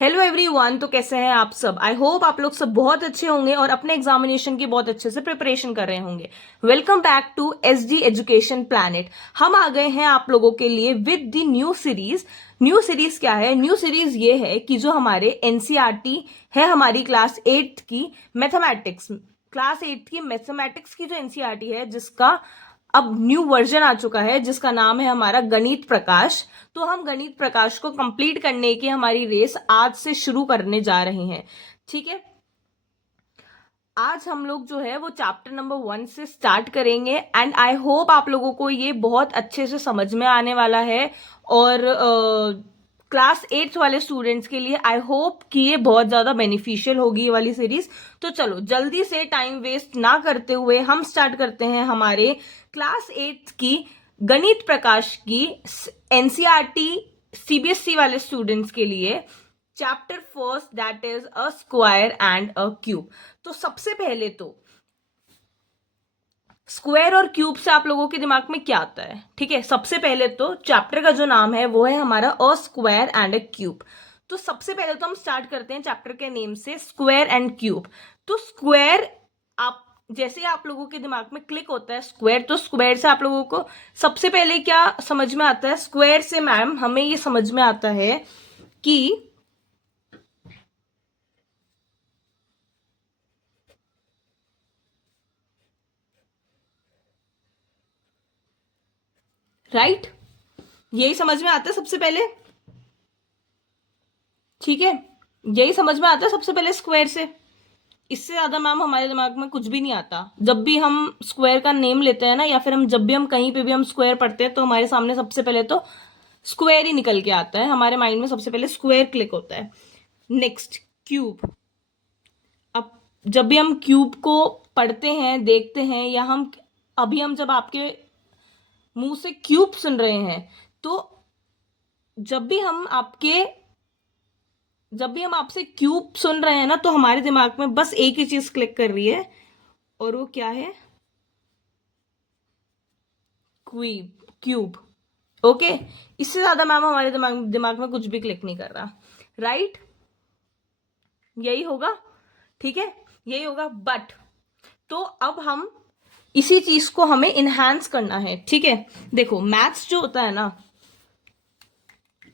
Hello everyone. तो कैसे हैं आप सब? आई होप आप लोग सब बहुत अच्छे होंगे और अपने एग्जामिनेशन की बहुत अच्छे से प्रिपरेशन कर रहे होंगे। Welcome back to SD education planet. हम आ गए हैं आप लोगों के लिए with the new series. New series क्या है? न्यू सीरीज ये है कि जो हमारे एनसीईआरटी है, हमारी क्लास 8 की मैथमेटिक्स, की जो एनसीईआरटी है, जिसका अब न्यू वर्जन आ चुका है, जिसका नाम है हमारा गणित प्रकाश। तो हम गणित प्रकाश को कंप्लीट करने की हमारी रेस आज से शुरू करने जा रहे हैं। ठीक है, आज हम लोग जो है वो चैप्टर नंबर 1 से स्टार्ट करेंगे एंड आई होप आप लोगों को ये बहुत अच्छे से समझ में आने वाला है। और क्लास 8 वाले स्टूडेंट्स के लिए आई होप कि ये बहुत ज्यादा बेनिफिशियल होगी ये वाली सीरीज। तो चलो जल्दी से टाइम वेस्ट ना करते हुए हम स्टार्ट करते हैं हमारे क्लास 8 की गणित प्रकाश की एनसीईआरटी सीबीएसई वाले स्टूडेंट्स के लिए chapter first, that is a square and a cube. तो सबसे पहले तो स्क्वायर और क्यूब से आप लोगों के दिमाग में क्या आता है? ठीक है, सबसे पहले तो चैप्टर का जो नाम है वो है हमारा a square and a cube. तो सबसे पहले तो हम स्टार्ट करते हैं चैप्टर के नेम से, स्क्वायर एंड क्यूब। तो स्क्वायर, आप जैसे ही आप लोगों के दिमाग में क्लिक होता है स्क्वायर, तो स्क्वायर से आप लोगों को सबसे पहले क्या समझ में आता है? स्क्वायर से मैम हमें ये समझ में आता है कि राइट, यही समझ में आता है सबसे पहले। ठीक है, यही समझ में आता है सबसे पहले स्क्वायर से। इससे ज्यादा मैम हमारे दिमाग में कुछ भी नहीं आता। जब भी हम स्क्वायर का नेम लेते हैं ना, या फिर हम जब भी हम कहीं पे भी हम स्क्वायर पढ़ते हैं, तो हमारे सामने सबसे पहले तो स्क्वायर ही निकल के आता है। हमारे माइंड में सबसे पहले स्क्वायर क्लिक होता है। Next, cube. अब जब भी हम क्यूब को पढ़ते हैं, देखते हैं, या हम अभी हम जब आपके मुंह से क्यूब सुन रहे हैं, तो जब भी हम आपके जब भी हम आपसे क्यूब सुन रहे हैं ना, तो हमारे दिमाग में बस एक ही चीज क्लिक कर रही है, और वो क्या है? Cube, cube. ओके, इससे ज्यादा मैम हमारे दिमाग दिमाग में कुछ भी क्लिक नहीं कर रहा। राइट, यही होगा। ठीक है, यही होगा। बट तो अब हम इसी चीज को हमें इनहेंस करना है। ठीक है, देखो मैथ्स जो होता है ना,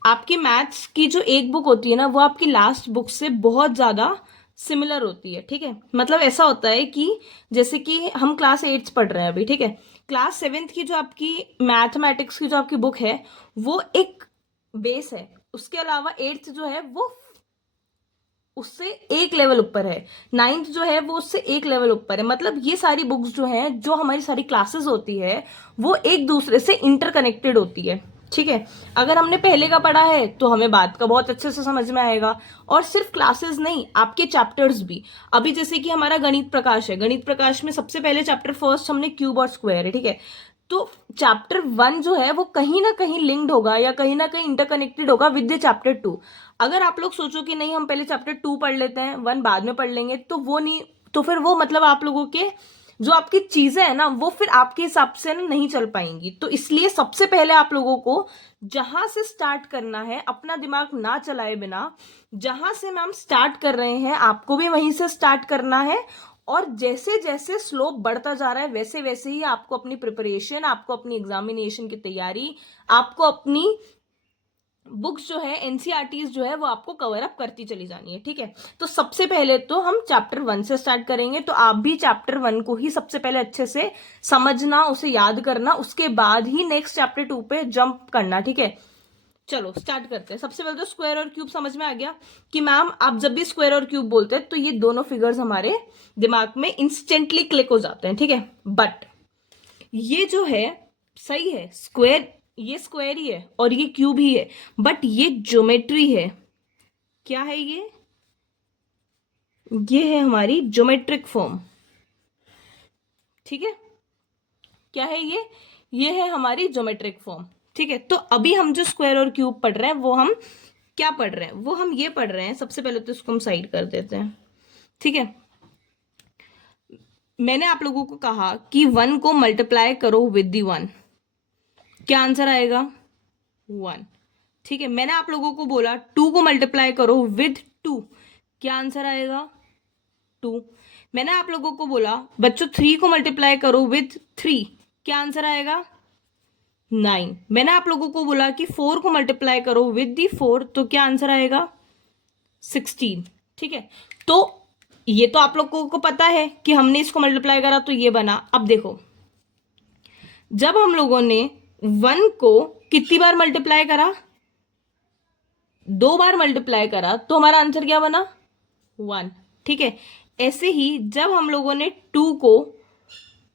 आपकी मैथ्स की जो एक बुक होती है ना, वो आपकी लास्ट बुक से बहुत ज्यादा सिमिलर होती है। ठीक है, मतलब ऐसा होता है कि जैसे कि हम क्लास 8 पढ़ रहे हैं अभी, ठीक है, क्लास 7 की जो आपकी मैथमेटिक्स की जो आपकी बुक है, वो एक बेस है। उसके अलावा 8th जो है वो उससे एक लेवल ऊपर है, 9th जो है वो उससे एक लेवल ऊपर है। मतलब ये सारी बुक्स जो हैं, जो हमारी सारी क्लासेस होती है, वो एक दूसरे से इंटरकनेक्टेड होती है। ठीक है, अगर हमने पहले का पढ़ा है तो हमें बाद का बहुत अच्छे से समझ में आएगा। और सिर्फ क्लासेस नहीं, आपके चैप्टर्स भी। अभी जैसे कि हमारा गणित प्रकाश है, गणित प्रकाश में सबसे पहले चैप्टर फर्स्ट हमने क्यूब और स्क्वायर है। ठीक है, तो चैप्टर 1 जो है वो कहीं ना कहीं लिंक्ड होगा या कहीं ना कहीं इंटरकनेक्टेड होगा विद द चैप्टर 2। अगर आप लोग सोचो कि नहीं हम पहले चैप्टर 2 पढ़ लेते हैं, 1 बाद में पढ़ लेंगे, तो वो नहीं, तो फिर वो मतलब आप लोगों के जो आपकी चीजें हैं ना, वो फिर आपके हिसाब से ना नहीं चल पाएंगी। तो इसलिए सबसे पहले आप लोगों को जहां से स्टार्ट करना है, अपना दिमाग ना चलाए बिना, जहां से मैम स्टार्ट कर रहे हैं आपको भी वहीं से स्टार्ट करना है। और जैसे जैसे स्लोप बढ़ता जा रहा है, वैसे वैसे ही आपको अपनी प्रिपरेशन, आपको अपनी एग्जामिनेशन की तैयारी, आपको अपनी बुक्स जो है, एनसीईआरटीज जो है, वो आपको कवर अप करती चली जानी है। ठीक है, तो सबसे पहले तो हम चैप्टर 1 से स्टार्ट करेंगे। तो आप भी चैप्टर 1 को ही सबसे पहले अच्छे से समझना, उसे याद करना, उसके बाद ही नेक्स्ट चैप्टर 2 पे जंप करना। ठीक है, चलो स्टार्ट करते हैं। सबसे पहले तो स्क्वायर और क्यूब समझ में आ गया कि मैम आप जब भी स्क्वायर और क्यूब बोलते हैं तो ये दोनों फिगर्स हमारे दिमाग में इंस्टेंटली क्लिक हो जाते हैं। ठीक है, बट ये जो है, सही है, स्क्वायर, ये स्क्वायर ही है और ये क्यूब ही है, बट ये ज्योमेट्री है। क्या है ये है हमारी ज्योमेट्रिक फॉर्म। ठीक है, क्या है ये है हमारी ज्योमेट्रिक फॉर्म। ठीक है, तो अभी हम जो स्क्वायर और क्यूब पढ़ रहे हैं, वो हम क्या पढ़ रहे हैं? वो हम ये पढ़ रहे हैं, सबसे पहले तो इसको हम साइड कर देते हैं। ठीक है, मैंने आप लोगों को कहा कि 1 को मल्टीप्लाई करो विद दी 1, क्या आंसर आएगा? 1। ठीक है, मैंने आप लोगों को बोला 2 को मल्टीप्लाई करो विद 2, क्या आंसर आएगा? 2। मैंने आप लोगों को बोला बच्चों 3 को मल्टीप्लाई करो विद 3, क्या आंसर आएगा? 9। मैंने आप लोगों को बोला कि 4 को मल्टीप्लाई करो विद दी 4, तो क्या आंसर आएगा? 16। ठीक है, तो ये तो आप लोगों को पता है कि हमने इसको मल्टीप्लाई करा तो ये बना। अब देखो, जब हम लोगों ने 1 को कितनी बार मल्टीप्लाई करा? 2 बार मल्टीप्लाई करा, तो हमारा आंसर क्या बना? 1। ठीक है, ऐसे ही जब हम लोगों ने 2 को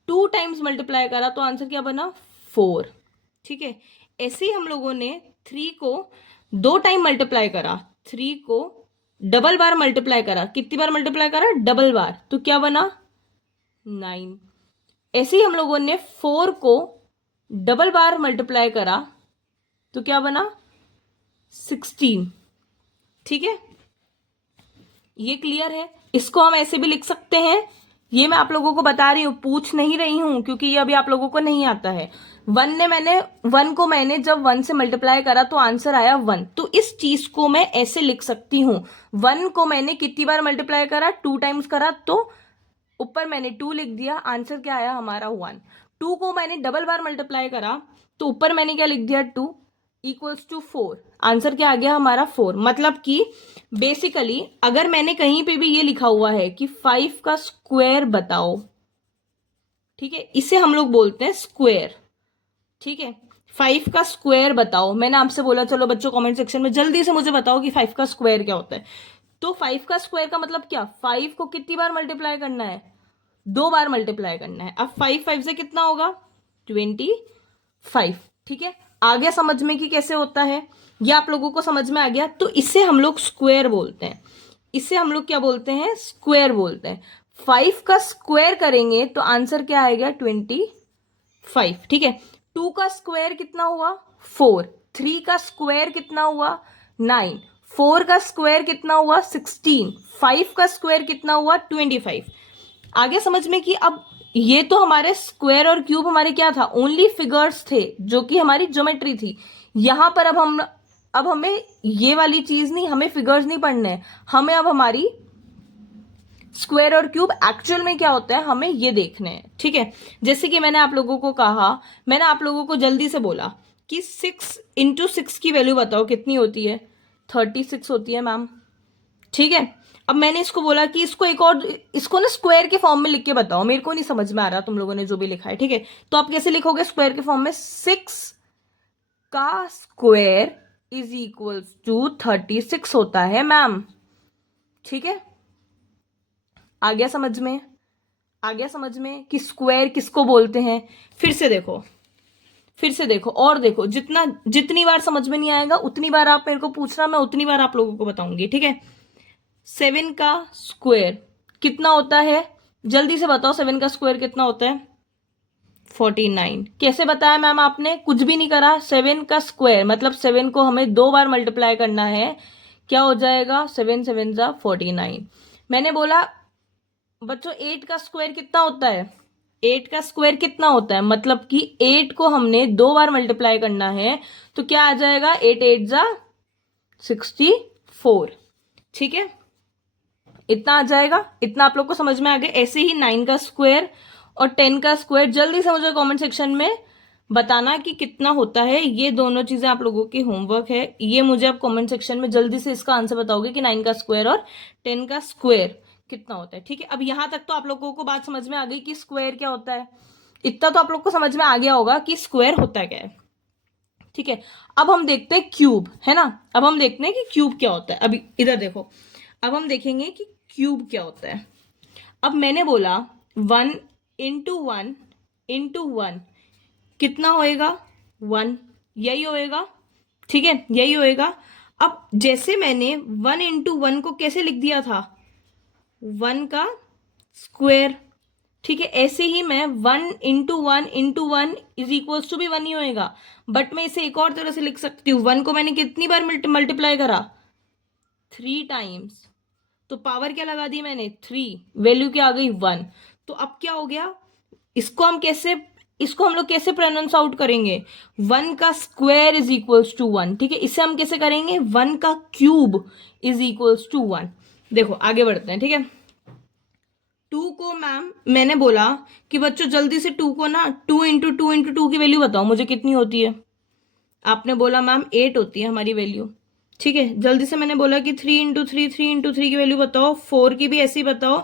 2 टाइम्स मल्टीप्लाई करा तो आंसर क्या बना? 4। ठीक है, ऐसे ही हम लोगों ने 3 को 2 टाइम मल्टीप्लाई करा, 3 को डबल बार मल्टीप्लाई करा, कितनी बार मल्टीप्लाई करा? डबल बार, तो क्या बना? 9। ऐसे ही हम लोगों ने 4 को डबल बार मल्टीप्लाई करा तो क्या बना? 16। ठीक है, ये क्लियर है। इसको हम ऐसे भी लिख सकते हैं, ये मैं आप लोगों को बता रही हूं, पूछ नहीं रही हूं, क्योंकि ये अभी आप लोगों को नहीं आता है। 1 को मैंने जब 1 से मल्टीप्लाई करा तो आंसर आया 1, तो इस चीज को मैं ऐसे लिख सकती हूं। 1 को मैंने कितनी बार मल्टीप्लाई करा? 2 टाइम्स करा, तो ऊपर मैंने 2 लिख दिया, आंसर क्या आया हमारा? 1। 2 को मैंने डबल बार मल्टीप्लाई करा तो ऊपर मैंने क्या लिख दिया? 2 इक्वल्स टू 4, आंसर क्या आ गया हमारा? 4। मतलब कि बेसिकली अगर मैंने कहीं पे भी ये लिखा हुआ है कि 5 का स्क्वायर बताओ, ठीक है, इसे हम लोग बोलते हैं स्क्वायर। ठीक है, 5 का स्क्वायर बताओ, मैंने आपसे बोला चलो बच्चों कमेंट सेक्शन में जल्दी से मुझे बताओ कि 5 का स्क्वायर क्या होता है। तो 5 का स्क्वायर का मतलब क्या? 5 को कितनी बार मल्टीप्लाई करना है? 2 बार मल्टीप्लाई करना है। अब 5 से कितना होगा? 25। ठीक है, आ गया समझ में कि कैसे होता है? ये आप लोगों को समझ में आ गया? तो इसे हम लोग स्क्वायर बोलते हैं, इसे हम लोग क्या बोलते हैं? स्क्वायर बोलते हैं। 5 का स्क्वायर करेंगे तो आंसर क्या आएगा? 25। ठीक है, 2 का स्क्वायर कितना हुआ? 4। 3 का स्क्वायर कितना हुआ? 9। 4 का स्क्वायर कितना हुआ? 16। 5 का स्क्वायर कितना हुआ? 25। आगे समझ में कि अब ये तो हमारे स्क्वायर और क्यूब हमारे क्या था? ओनली फिगर्स थे, जो कि हमारी ज्योमेट्री थी। यहां पर अब हमें ये वाली चीज नहीं, हमें फिगर्स नहीं पढ़ने हैं, हमें अब हमारी स्क्वायर और क्यूब एक्चुअल में क्या होता है हमें ये देखने हैं। ठीक है, जैसे कि मैंने आप लोगों को कहा, मैंने आप लोगों को जल्दी से बोला कि 6 × 6 की वैल्यू बताओ कितनी होती है? 36 होती है मैम। ठीक है, अब मैंने इसको बोला कि इसको ना स्क्वायर के फॉर्म में लिख के बताओ, मेरे को नहीं समझ में आ रहा तुम लोगों ने जो भी लिखा है। ठीक है, तो आप कैसे लिखोगे स्क्वायर के फॉर्म में? 6 का स्क्वायर इज इक्वल टू 36 होता है मैम। ठीक है, आ गया समझ में? आ गया समझ में कि स्क्वायर किसको बोलते हैं? फिर से देखो, फिर से देखो और देखो, जितनी बार समझ में नहीं आएगा उतनी बार आप मेरे को पूछना, मैं उतनी बार आप लोगों को बताऊंगी। ठीक है, 7 का स्क्वायर कितना होता है? जल्दी से बताओ, 7 का स्क्वायर कितना होता है? 49। कैसे बताया मैम आपने? कुछ भी नहीं करा। 7 का स्क्वायर मतलब 7 को हमें 2 बार मल्टीप्लाई करना है, क्या हो जाएगा? 7 7 जा 49। मैंने बोला बच्चों 8 का स्क्वायर कितना होता है? 8 का स्क्वायर कितना होता है? मतलब कि 8 को हमने 2 बार मल्टीप्लाई करना है, तो क्या आ जाएगा? 8 8 जा 64। ठीक है, इतना आ जाएगा, इतना आप लोग को समझ में आ गया। ऐसे ही 9 का स्क्वायर और 10 का स्क्वायर जल्दी से मुझे कमेंट सेक्शन में बताना कि कितना होता है। ये दोनों चीजें आप लोगों की होमवर्क है, ये मुझे आप कमेंट सेक्शन में जल्दी से इसका आंसर बताओगे कि 9 का स्क्वायर और 10 का स्क्वायर कितना होता है। ठीक है, अब यहां तक तो आप लोगों को बात समझ में आ गई कि स्क्वायर क्या होता है। इतना तो आप लोग को समझ में आ गया होगा कि स्क्वायर होता क्या है। ठीक है, अब हम देखते हैं क्यूब, है ना? अब हम देखते हैं कि क्यूब क्या होता है। अभी इधर देखो, अब हम देखेंगे कि क्यूब क्या होता है। अब मैंने बोला 1 इंटू 1 इंटू 1 कितना होएगा? 1, यही होएगा। ठीक है, यही होएगा। अब जैसे मैंने 1 इंटू 1 को कैसे लिख दिया था? 1 का स्क्वायर। ठीक है, ऐसे ही मैं 1 into 1 into 1 is equals to भी 1 ही होएगा, बट मैं इसे एक और तरह से लिख सकती हूँ। 1 को मैंने कितनी बार मल्टीप्लाई करा? 3 टाइम्स, तो पावर क्या लगा दी मैंने? 3, वैल्यू क्या आ गई? 1। तो अब क्या हो गया, इसको हम कैसे इसको हम लोग कैसे प्रोनाउंस आउट करेंगे, 1 का स्क्वायर इज इक्वल्स टू 1, ठीक है। इसे हम कैसे करेंगे, 1 का क्यूब इज इक्वल्स टू 1। देखो आगे बढ़ते हैं, ठीक है। 2 को मैम मैंने बोला कि बच्चों जल्दी से 2 को ना 2 इंटू 2 की वैल्यू बताओ मुझे कितनी होती है। आपने बोला मैम 8 होती है हमारी वैल्यू, ठीक है। जल्दी से मैंने बोला कि 3 इंटू 3 की वैल्यू बताओ, 4 की भी ऐसी बताओ।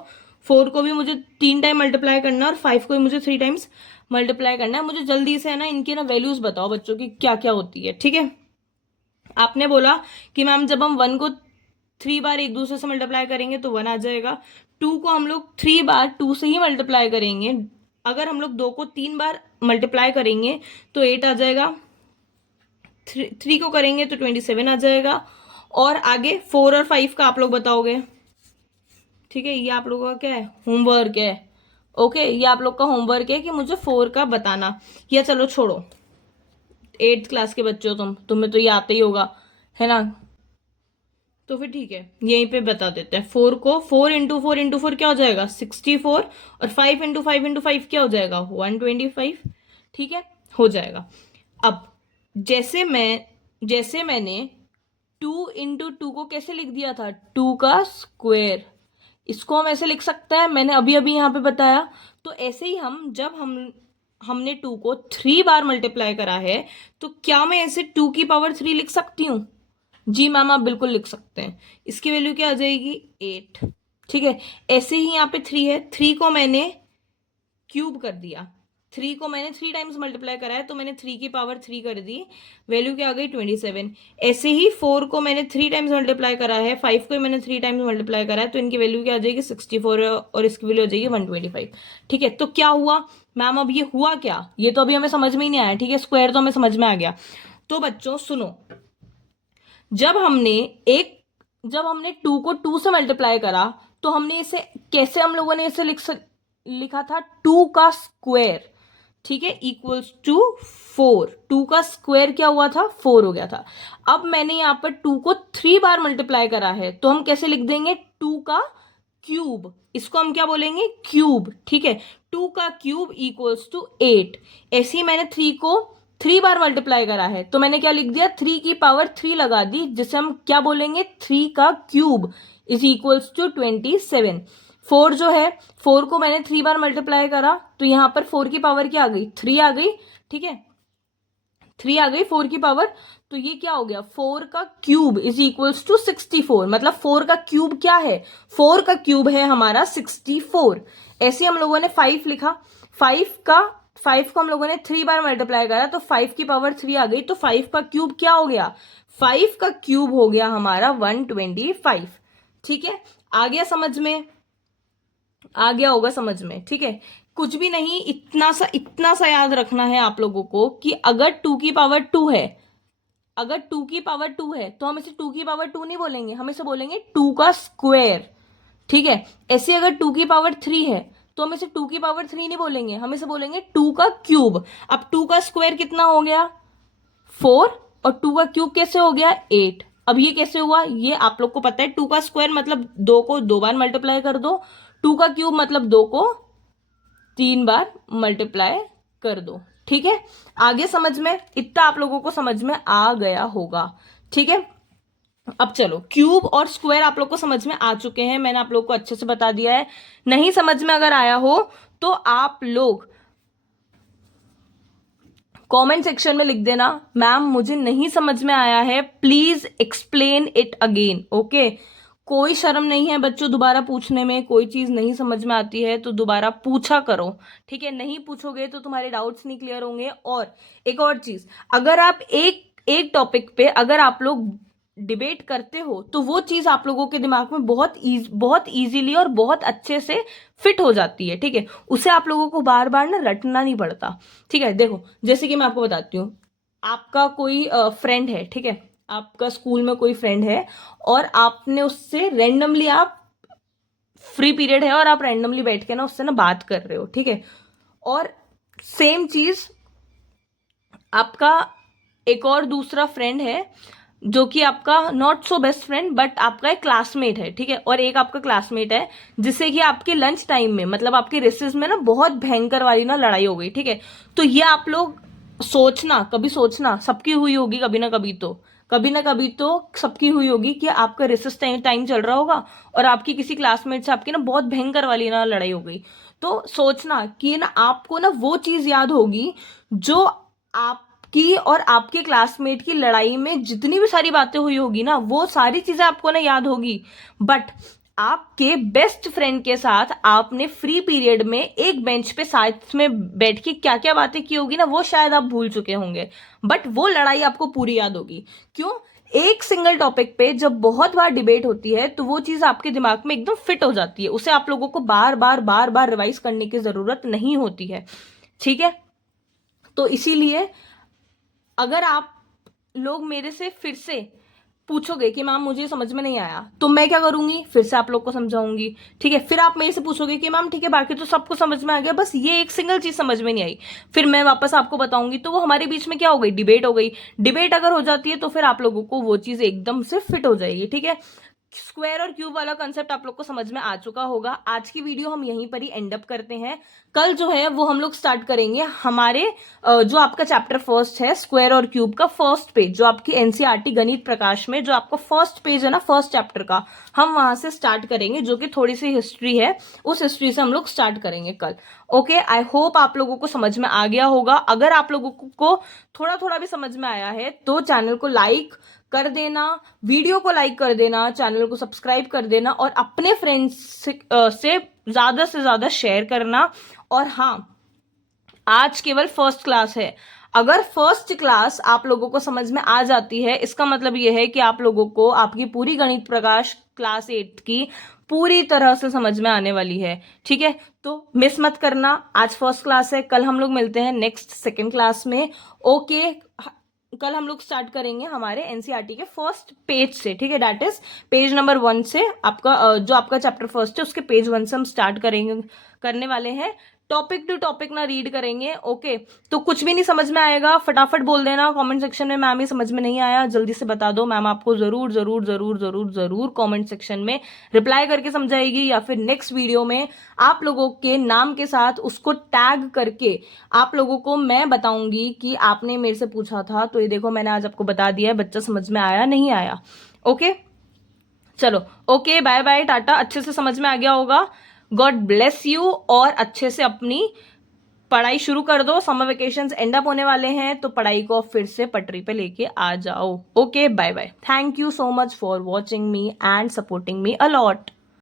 4 को भी मुझे 3 टाइम मल्टीप्लाई करना है और 5 को भी मुझे 3 टाइम्स मल्टीप्लाई करना है। मुझे जल्दी से है ना इनकी ना वैल्यूज बताओ बच्चों की क्या क्या होती है, ठीक है। आपने बोला कि मैम जब हम 1 को 3 बार एक दूसरे से मल्टीप्लाई करेंगे तो 1 आ जाएगा। 2 को हम लोग 3 बार 2 से ही मल्टीप्लाई करेंगे। अगर हम लोग 2 को 3 बार मल्टीप्लाई करेंगे तो 8 आ जाएगा। 3 को करेंगे तो 27 आ जाएगा। और आगे 4 और 5 का आप लोग बताओगे, ठीक है। ये आप लोगों का क्या है, होमवर्क है। ओके, ये आप लोग का होमवर्क है कि मुझे 4 का बताना। या चलो छोड़ो, 8th क्लास के बच्चे हो तुम्हें तो ये आता ही होगा, है ना। तो फिर ठीक है, यहीं पे बता देते हैं। 4 को 4 इंटू 4 क्या हो जाएगा, 64। और 5 इंटू 5 क्या हो जाएगा, 125, ठीक है, हो जाएगा। अब जैसे मैंने 2 इंटू 2 को कैसे लिख दिया था, 2 का स्क्वायर, इसको हम ऐसे लिख सकते हैं, मैंने अभी अभी यहाँ पे बताया। तो ऐसे ही हम जब हमने 2 को 3 बार मल्टीप्लाई करा है तो क्या मैं ऐसे 2 की पावर 3 लिख सकती हूँ। जी मैम आप बिल्कुल लिख सकते हैं। इसकी वैल्यू क्या आ जाएगी, 8, ठीक है। ऐसे ही यहाँ पे 3 है, 3 को मैंने क्यूब कर दिया, 3 को मैंने 3 टाइम्स मल्टीप्लाई करा है तो मैंने 3 की पावर 3 कर दी, वैल्यू क्या आ गई, 27। ऐसे ही 4 को मैंने 3 टाइम्स मल्टीप्लाई करा है, 5 को मैंने 3 टाइम्स मल्टीप्लाई करा है तो इनकी वैल्यू क्या आ जाएगी, 64, और इसकी वैल्यू आ जाएगी 125, ठीक है। तो क्या हुआ मैम, अब ये हुआ क्या, ये तो अभी हमें समझ में ही नहीं आया, ठीक है। स्क्वायर तो हमें समझ में आ गया। तो बच्चों सुनो, जब हमने 2 को 2 से मल्टीप्लाई करा तो हमने इसे कैसे, हम लोगों ने इसे लिखा था 2 का स्क्वायर, ठीक है, इक्वल्स टू 4। 2 का स्क्वायर क्या हुआ था, 4 हो गया था। अब मैंने यहां पर 2 को 3 बार मल्टीप्लाई करा है तो हम कैसे लिख देंगे, 2 का क्यूब, इसको हम क्या बोलेंगे, क्यूब, ठीक है। 2 का क्यूब इक्वल्स टू 8। ऐसे ही मैंने 3 को 3 बार मल्टीप्लाई करा है तो मैंने क्या लिख दिया, 3 की पावर 3 लगा दी, जिसे हम क्या बोलेंगे, 3 का क्यूब इज इक्वल्स टू 27। 4 जो है, 4 को मैंने 3 बार मल्टीप्लाई करा तो यहां पर 4 की पावर क्या आ गई, 3 आ गई, ठीक है, 3 आ गई 4 की पावर। तो ये क्या हो गया, 4 का क्यूब इज इक्वल्स टू 64। मतलब 4 का क्यूब क्या है, 4 का क्यूब है हमारा 64। ऐसे हम लोगों ने 5 लिखा, 5 को हम लोगों ने 3 बार मल्टीप्लाई करा तो 5 की पावर 3 आ गई, तो 5 का क्यूब क्या हो गया, 5 का क्यूब हो गया हमारा 125, ठीक है। आ गया समझ में, आ गया होगा समझ में, ठीक है। कुछ भी नहीं, इतना सा याद रखना है आप लोगों को कि अगर 2 की पावर 2 है, अगर 2 की पावर 2 है तो हम इसे 2 की पावर 2 नहीं बोलेंगे, हम इसे बोलेंगे 2 का स्क्वायर, ठीक है। ऐसे अगर 2 की पावर 3 है तो हम इसे 2 की पावर 3 नहीं बोलेंगे, हम इसे बोलेंगे 2 का क्यूब। अब 2 का स्क्वायर कितना हो गया, 4, और 2 का क्यूब कैसे हो गया, 8। अब ये कैसे हुआ, ये आप लोग को पता है, 2 का स्क्वायर मतलब 2 को 2 बार मल्टीप्लाई कर दो, 2 का क्यूब मतलब 2 को 3 बार मल्टीप्लाई कर दो, ठीक है। आगे समझ में, इतना आप लोगों को समझ में आ गया होगा, ठीक है। अब चलो, क्यूब और स्क्वायर आप लोग को समझ में आ चुके हैं, मैंने आप लोग को अच्छे से बता दिया है। नहीं समझ में अगर आया हो तो आप लोग कमेंट सेक्शन में लिख देना, मैम मुझे नहीं समझ में आया है, please explain it again. Okay, कोई शर्म नहीं है बच्चों दोबारा पूछने में, कोई चीज नहीं समझ में आती है तो दोबारा पूछा करो, ठीक है। नहीं पूछोगे तो तुम्हारे डाउट्स नहीं क्लियर होंगे। और एक और चीज, अगर आप एक टॉपिक पे अगर आप लोग डिबेट करते हो तो वो चीज आप लोगों के दिमाग में बहुत इजीली और बहुत अच्छे से फिट हो जाती है, ठीक है। उसे आप लोगों को बार बार ना रटना नहीं पड़ता, ठीक है। देखो जैसे कि मैं आपको बताती हूँ, आपका कोई फ्रेंड है, ठीक है, आपका स्कूल में कोई फ्रेंड है और आपने उससे रैंडमली, आप फ्री पीरियड है और आप रैंडमली बैठ के ना उससे ना बात कर रहे हो, ठीक है। और सेम चीज आपका एक और दूसरा फ्रेंड है जो कि आपका not so best friend but आपका एक क्लासमेट है, ठीक है, और एक आपका क्लासमेट है जिससे कि आपके लंच टाइम में, मतलब आपके रिसेस में ना बहुत भयंकर वाली ना लड़ाई हो गई, ठीक है। तो ये आप लोग सोचना, कभी सोचना, सबकी हुई होगी कभी ना कभी, तो कभी ना कभी तो सबकी हुई होगी कि आपका रिसेस टाइम चल रहा होगा और आपकी किसी क्लासमेट से आपकी ना बहुत भयंकर वाली ना लड़ाई हो गई। तो सोचना कि ना आपको ना वो चीज याद होगी जो आपकी और आपके क्लासमेट की लड़ाई में जितनी भी सारी बातें हुई होगी ना, वो सारी चीजें आपको ना याद होगी, बट आपके बेस्ट फ्रेंड के साथ आपने फ्री पीरियड में एक बेंच पे साथ में बैठ के क्या क्या बातें की होगी ना, वो शायद आप भूल चुके होंगे, बट वो लड़ाई आपको पूरी याद होगी। क्यों? एक सिंगल टॉपिक पे जब बहुत बार डिबेट होती है तो वो चीज आपके दिमाग में एकदम फिट हो जाती है, उसे आप लोगों को बार बार रिवाइज करने की जरूरत नहीं होती है, ठीक है। तो इसीलिए अगर आप लोग मेरे से फिर से पूछोगे कि मैम मुझे समझ में नहीं आया, तो मैं क्या करूंगी, फिर से आप लोग को समझाऊंगी, ठीक है। फिर आप मेरे से पूछोगे कि मैम ठीक है बाकी तो सबको समझ में आ गया, बस ये एक सिंगल चीज समझ में नहीं आई, फिर मैं वापस आपको बताऊंगी, तो वो हमारे बीच में क्या हो गई, डिबेट हो गई। डिबेट अगर हो जाती है तो फिर आप लोगों को वो चीज एकदम से फिट हो जाएगी, ठीक है। स्क्वायर और क्यूब वाला कंसेप्ट आप लोग को समझ में आ चुका होगा। आज की वीडियो हम यहीं पर ही एंड अप करते हैं। कल जो है वो हम लोग स्टार्ट करेंगे हमारे जो आपका चैप्टर फर्स्ट है स्क्वायर और क्यूब का फर्स्ट पेज, जो आपकी एनसीईआरटी गणित प्रकाश में जो आपका फर्स्ट पेज है ना फर्स्ट चैप्टर का, हम वहां से स्टार्ट करेंगे, जो कि थोड़ी सी हिस्ट्री है, उस हिस्ट्री से हम लोग स्टार्ट करेंगे कल। ओके, आई होप आप लोगों को समझ में आ गया होगा। अगर आप लोगों को थोड़ा थोड़ा भी समझ में आया है तो चैनल को लाइक कर देना, वीडियो को लाइक कर देना, चैनल को सब्सक्राइब कर देना और अपने फ्रेंड्स से ज्यादा से ज्यादा शेयर करना। और हाँ, आज केवल फर्स्ट क्लास है, अगर फर्स्ट क्लास आप लोगों को समझ में आ जाती है, इसका मतलब यह है कि आप लोगों को आपकी पूरी गणित प्रकाश क्लास 8 की पूरी तरह से समझ में आने वाली है, ठीक है। तो मिस मत करना, आज फर्स्ट क्लास है, कल हम लोग मिलते हैं नेक्स्ट सेकेंड क्लास में। ओके, कल हम लोग स्टार्ट करेंगे हमारे एनसीईआरटी के फर्स्ट पेज से, ठीक है, दैट इज पेज नंबर 1 से। आपका जो आपका चैप्टर फर्स्ट है उसके पेज 1 से हम स्टार्ट करेंगे, करने वाले हैं। टॉपिक टू टॉपिक ना रीड करेंगे। ओके, तो कुछ भी नहीं समझ में आएगा फटाफट बोल देना कमेंट सेक्शन में, मैम ये समझ में नहीं आया, जल्दी से बता दो, मैम आपको जरूर जरूर जरूर जरूर जरूर कमेंट सेक्शन में रिप्लाई करके समझाएगी, या फिर नेक्स्ट वीडियो में आप लोगों के नाम के साथ उसको टैग करके आप लोगों को मैं बताऊंगी कि आपने मेरे से पूछा था, तो ये देखो मैंने आज आपको बता दिया है, बच्चा समझ में आया नहीं आया। ओके, चलो, ओके, बाय बाय, टाटा। अच्छे से समझ में आ गया होगा। गॉड ब्लेस यू, और अच्छे से अपनी पढ़ाई शुरू कर दो। समर वेकेशंस एंड अप होने वाले हैं, तो पढ़ाई को फिर से पटरी पे लेके आ जाओ। Okay, bye bye, thank you so much for watching me and supporting me a lot.